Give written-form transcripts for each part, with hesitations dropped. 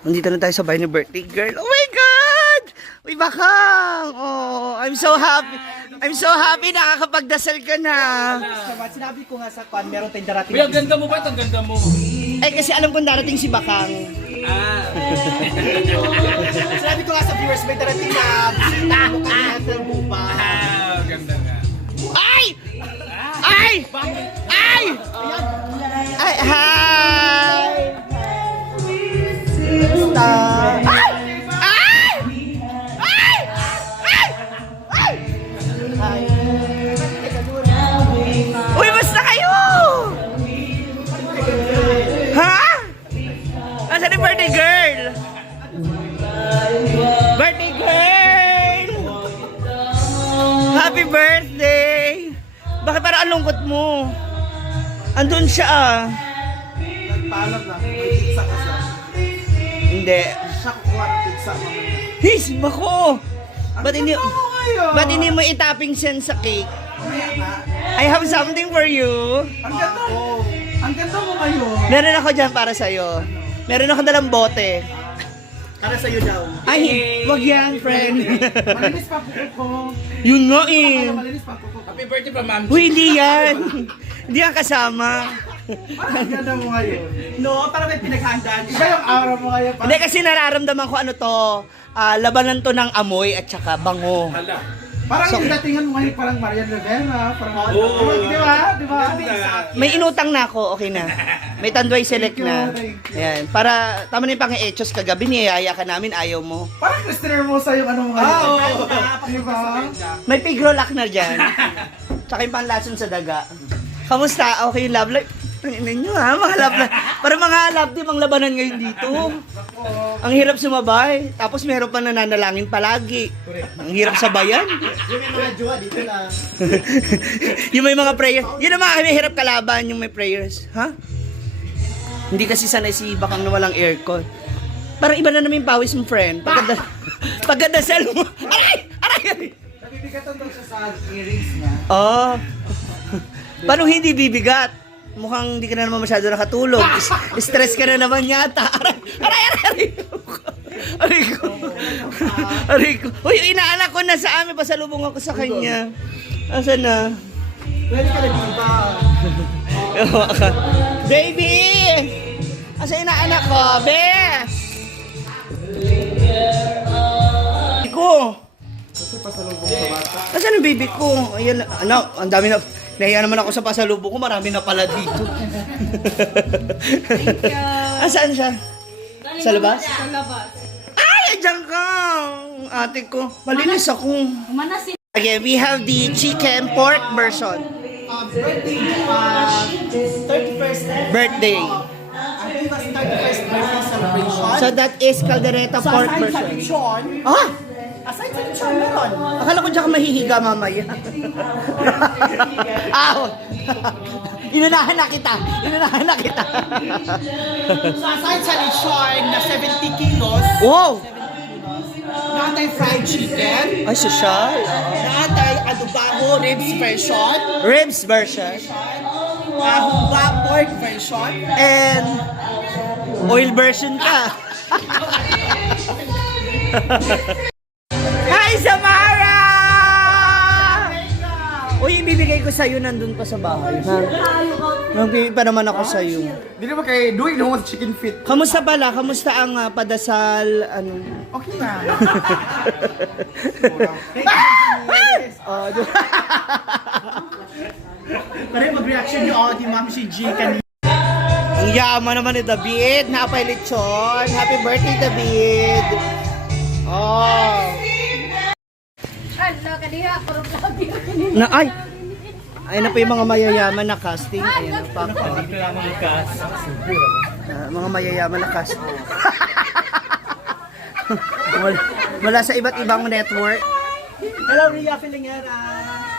Nandito na tayo sa bahay ni birthday girl. Oh my God! Uy, Bakang! Oh, I'm so happy. I'm so happy nakakapagdasal ka na. Sinabi ko nga sa kwan, meron tayong darating. Uy, ang ganda mo ba? Ang ganda mo. Eh, kasi alam kong darating si Bakang. Sinabi ko nga sa viewers, may darating na bisita mo kaya sa bupa. Ang ganda nga. Ay! Ay! Ay! Ay! Hi! Basta. Ay! Ay! Ay! Ay! Ay! Uy, basta kayo! Ha? Asan yung birthday girl? Birthday girl! Happy birthday! Bakit parang ang lungkot mo? Andun siya ah. Nagpaalam na, may pizza ka siya. Hindi. Siya kukuha ng pizza mamaya. His, bako! Ngayon. Ba't hindi mo itapping sen sa cake? Mamaya na. I have something for you. Ang ganda mo. Ang ganda mo ngayon. Meron ako dyan para sa'yo. Meron ako dalang bote. Para sa'yo daw. Ay, wag yan, friend. Malinis pa kuko ko. Yun nga eh. Malinis pa kuko ko. Happy birthday from Ma'am. Uy, hindi yan. Hindi yan kasama. Parang ang ganda mo ngayon. No, parang may pinaghandaan. Iba yung aura mo ngayon. Hindi kasi nararamdaman ko ano to. Labanan to ng amoy at saka bango. Hala. Parang So- yung datingan mo ngayon, parang Marian Rivera. Parang Oo. Di ba? Di ba? May inutang na ako, okay na. May Tanduay Select na. Thank you. Ayan, para tama na yung pang-echos kagabi, niyayaya ka namin, ayaw mo. Parang Christine Hermosa yung ano mo ngayon. Oo. Di ba? May pigrolack na dyan. Tsaka yung panlason sa daga. Kamusta? Okay yung love life? Tingnan nyo ha, mga love life. Para mga love team ang labanan ngayon dito. Ang hirap sumabay. Tapos meron pa nananalangin palagi. Ang hirap sabayan. Yung may mga jowa dito lang. Yung may mga prayers. Yun ang mga hirap kalaban, yung may prayers. Ha? Hindi kasi sanay si Bakang na walang aircon. Parang iba na naman yung pawis mo, friend. Pagkadasal mo. Aray! Aray! Aray! Nabibigatan daw siya sa earrings niya. Oh. Paano hindi bibigat? Mukhang hindi ka na naman masyado nakatulog. Stress ka na naman yata. Aray! Aray! Aray! Aray ko! Aray ko! Uy, inaanak ko na sa amin. Pasalubong ako sa kanya. Asan na? Pwede ka na diba? Baby! Asa inaanak ko? Be! Ko! Kasi pasalubong sa bata. Asan ang baby ko? Ayan, ano, ang dami na. Nahiya naman ako sa pasalubong ko, marami na pala dito. Thank you. Asan siya? Sa labas? Sa labas. Ay, andyan ka! Ate ko, malinis ako. Mana si Again, we have the chicken pork version. Birthday, 31st Birthday. I think that's 31st birthday celebration. So that is caldereta So pork aside sa version. lechon, Ah! aside sa lechon, meron. Akala ko dyan ka mahihiga mamaya. Aw! Inunahan na kita! Inunahan na kita! So aside sa lechon na 70 kilos, Wow! natay fried chicken, Ay, social. natay adobaho ribs version, Ribs version. humba pork version, And oil version ka. Hi, Samara! Uy, ibibigay ko sa'yo nandun pa sa bahay. Ha? Magbibigay pa naman ako sa'yo. Hindi naman kay doing no chicken feet. Kamusta pala? Kamusta ang padasal? Ano? Okay na. Oh, Pero yung mag-reaction ni Audi, Ma'am si G kanina. ang yaman naman ni David. Napay lechon. Happy birthday, David. Oh. Hala, kaniya, puro vlog Na, ay! Ayun na po yung mga mayayaman na casting. Ayun na pa. Mga mayayaman na casting. Mula sa iba't ibang network. Hello, Ria Filingera.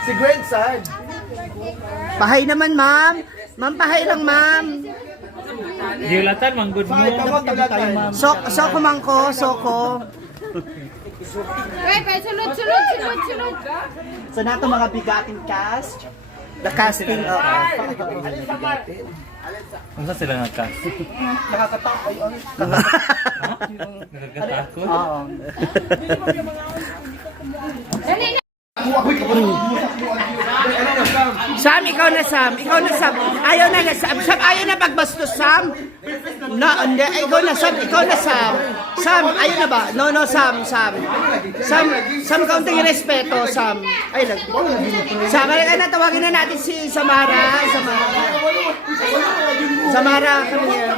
Si Gwen Sad. Pahay naman, ma'am. Ma'am, pahay lang, ma'am. Gilatan, manggod mo. Bakit tawag tayo, ma'am? Soko mangko, soko. Wait, sunod. So nato mga bigating cast. The casting, Ano sila nagkas? Nakakatawa. Nakakatakot. Oo. Dali na. Sam, ikaw na Sam. Ikaw na Sam. Ayaw na Sam. Sam, ayaw na pagbastos Sam. No, hindi. Ikaw na Sam. Ikaw na Sam. Sam, ayaw na ba? No, Sam. Sam, kaunting respeto, Sam. Ay, Sam, halika na. Tawagin na natin si Samara. Samara, kami here.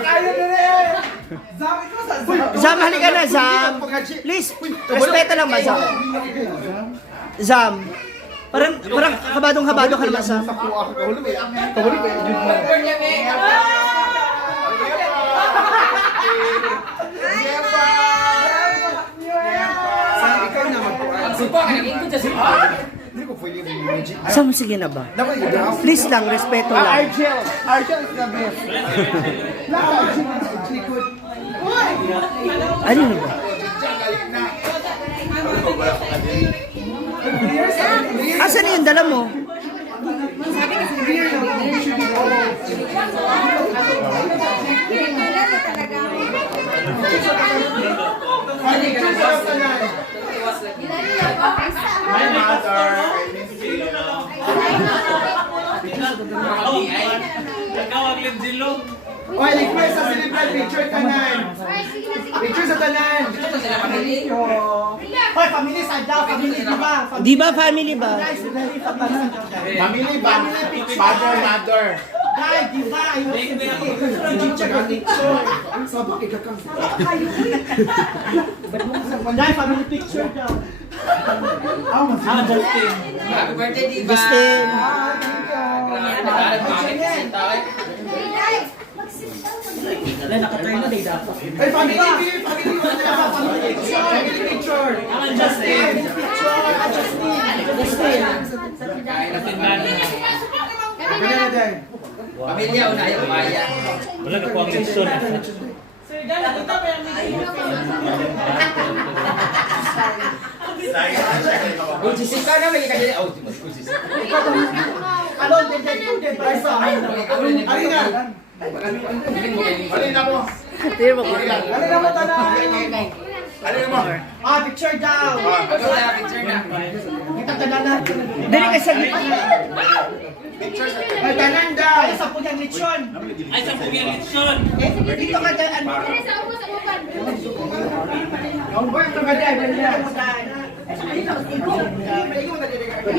Sam, halika na, Sam. Please, respeto lang ba, Sam? Sam. Parang kabadong-kabado ka naman, Sam. Sam, sige na ba? Please lang, respeto lang. Argel is the best. Ano na ba? Asan na yung dala mo? Nagkawag lang Jilo. Oy, request sa celebrate picture tanan. Picture sa tanan. Hoy, family sa daw, family di ba? Di ba family ba? Family ba? Father, mother. Dai, di ba? Dai, family picture daw. Justin. Happy birthday, Diva! Justin. Ay, family picture. Family picture. Justin. Ganyan na din. Pamilya, una yung maya. Wala ka po ang leksyon. Kung sisika na, may kasi... Oh, kung sisika. Ano, din, presa. Ari na. Ari na mo. Tira mo ko. Ari na mo tanan. Ari na mo. Ah, picture daw. Ano na, picture na. Kita tanan na. Dali ka sa gitna. Ay, tanan daw. Ay, sa punyang lechon. Ay, sa pugyan leksyon. Dito ka dyan. Dali sa upo sa upan. Ang boy, ito ka dyan. Ano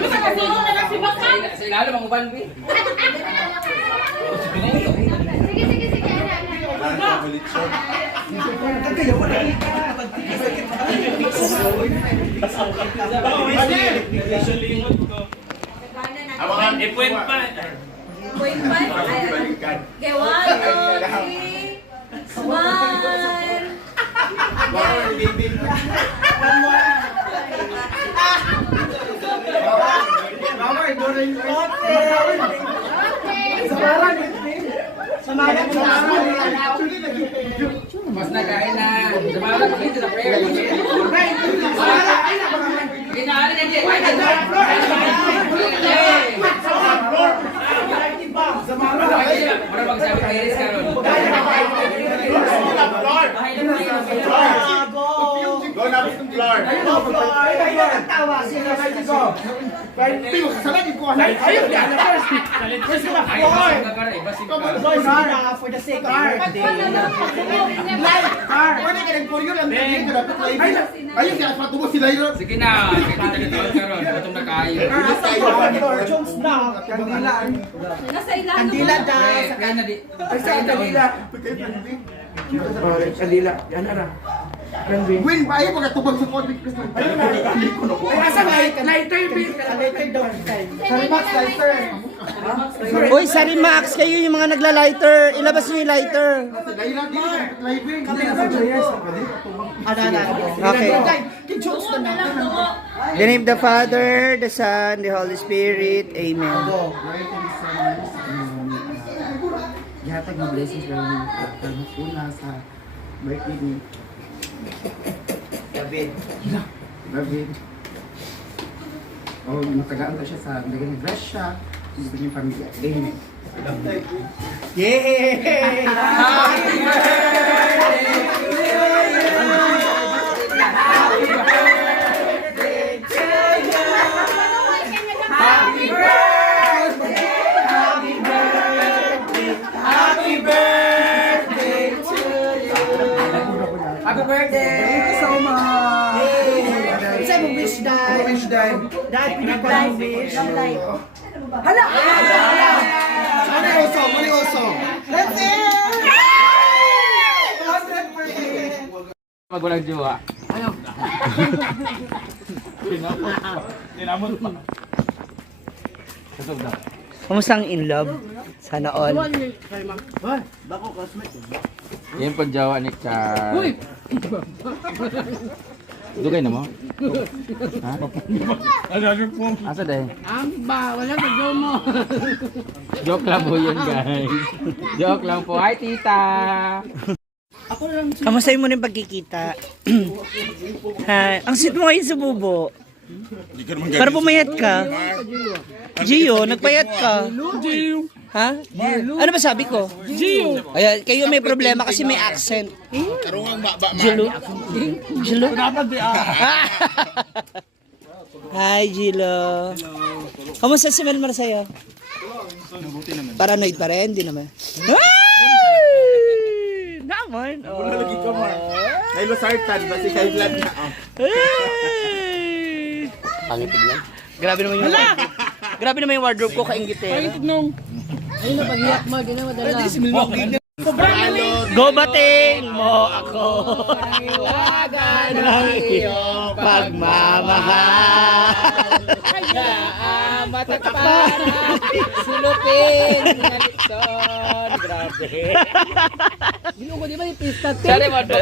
sa kasino na lang si Bakang? Sa ilalo, manguban, Bi. Sige. Limot ko. Ipuin pa. Point five. Okay, 1, 2, 3. Smile. Mama, ito rin. Mas nagkain na. Sumala kami to the prayer. Ginaan na din. Para magsabi kay Iris karon. Go na sa floor. Ayun yan. For the sake of birthday. Pwede ka nag-Korean lang. Ayun kaya patubo sila yun. Sige na, kita na taon karon. Gutom na kayo. Nasa ilahan. Kandila daw. Kaya na di. Kandila. Yan na. Win ba? Ayaw pagkatubag sa COVID. Ayun na. Ay, asa ba? Lighter, Bill. Lighter daw. Sorry, Max, lighter. Uy, sorry Max, kayo yung mga nagla-lighter. Ilabas niyo yung lighter. Okay. In the name of the Father, the Son, the Holy Spirit. Amen. Ihatag na blessings lang yung una sa birthday ni David. Oh, matagaan ko siya sa naging grasya. Gusto niya pamilya. Amen. Yay! Happy birthday! Thank you so much! Isa mong wish, Dad. Wish, Dad. Dad, pinagpala mong wish. Hala! Manioso. That's it! 100%! Magulang jowa. Tinamot pa. Kusog na. Kamusta ang in love? Sana all. Yan pang jowa ni Char. Uy! Dugay na mo? Ha? Asa dahil? Wala ka daw mo. Joke lang po yun, guys. Joke lang po. Hi, tita! Kamusta mo yung pagkikita? Ha, ang sweet mo ngayon sa bubo. Para pumayat ka. Gio, nagpayat ka. Ha? Ano ba sabi ko? Gio. Ayan, kayo may problema kasi may accent. Gilo. Gilo? Hi, Gilo. Kamusta si Melmar sa'yo? Paranoid pa rin, di naman. Naman. May losartan, basi kay vlog na. Pangitig lang. Grabe naman yung Grabe naman yung wardrobe ko kaingitero. Ayun na pag-iyak mo, di na madala. Go bating mo ako. Iwagan ng iyong pagmamahal. Kaya matakpan sulupin Nalipson. Grabe. Gino ko di ba yung pista? Sorry, Mado.